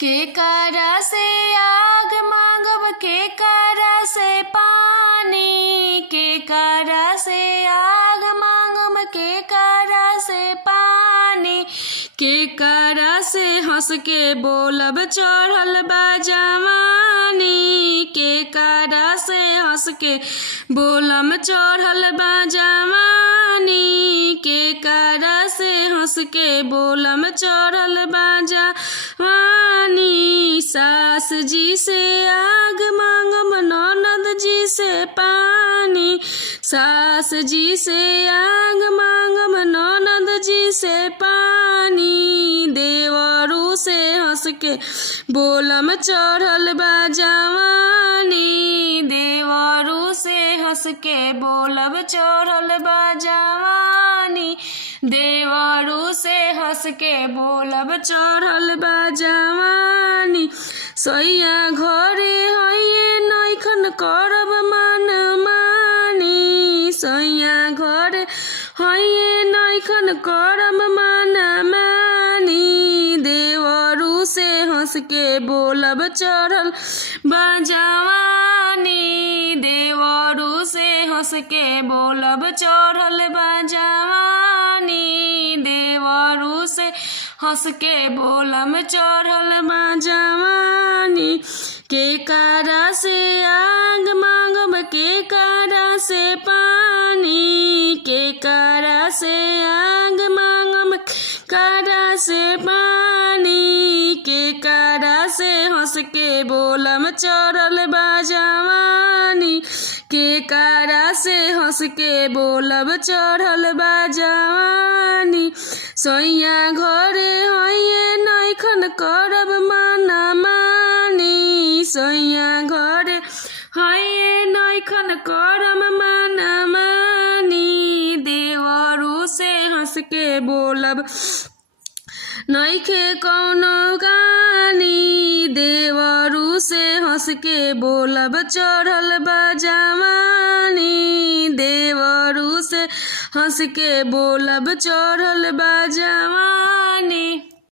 के करा से आग मांगब के करा से पानी, के करा से आग मांगब के करा से पानी, के करा से हंस के बोलब चढ़ल बा जवानी, के करा से हंस के बोलम चढ़ल बा जवानी, के करा से हंस के बोलम चढ़ल बा जवानी। सास जी से आग मांगम ननद जी से पानी, सास जी से आग मांगम ननद जी से पानी, देवरू से हंस के बोलम चढ़ल बा जवानी, देवरू से हंस के बोलब चढ़ल बा जवानी, देवरू से हंस के बोलब चढ़ल बा जवानी। सैया घरे हइये नैखन करब मन मानी, सैया घरे हइये नैखन करब मन मानी, देवरू से हंस के बोलब चढ़ल बा जवानी, देवरू से हंस के बोलब चढ़ल बा जवानी, देवरू से हंस के बोलम चढ़ल बा जवानी। के करा से आग मांगब के करा से पानी, के करा से आग मांगब करा से पानी, के करा से हंस के बोलम चढ़ल बा जवानी, के करा से हंस के बोलब चढ़ल बा जवानी। सैया घरे हइये नैखन करब मन मानी, सैया घरे हइये नैखन करब मन मानी, देवरू से हंस के बोलब नइखे कौनो गानी, देवरू से हंस के बोलब चढ़ल बा जवानी, देवरू से हंस के बोलब चढ़ल बा जवानी।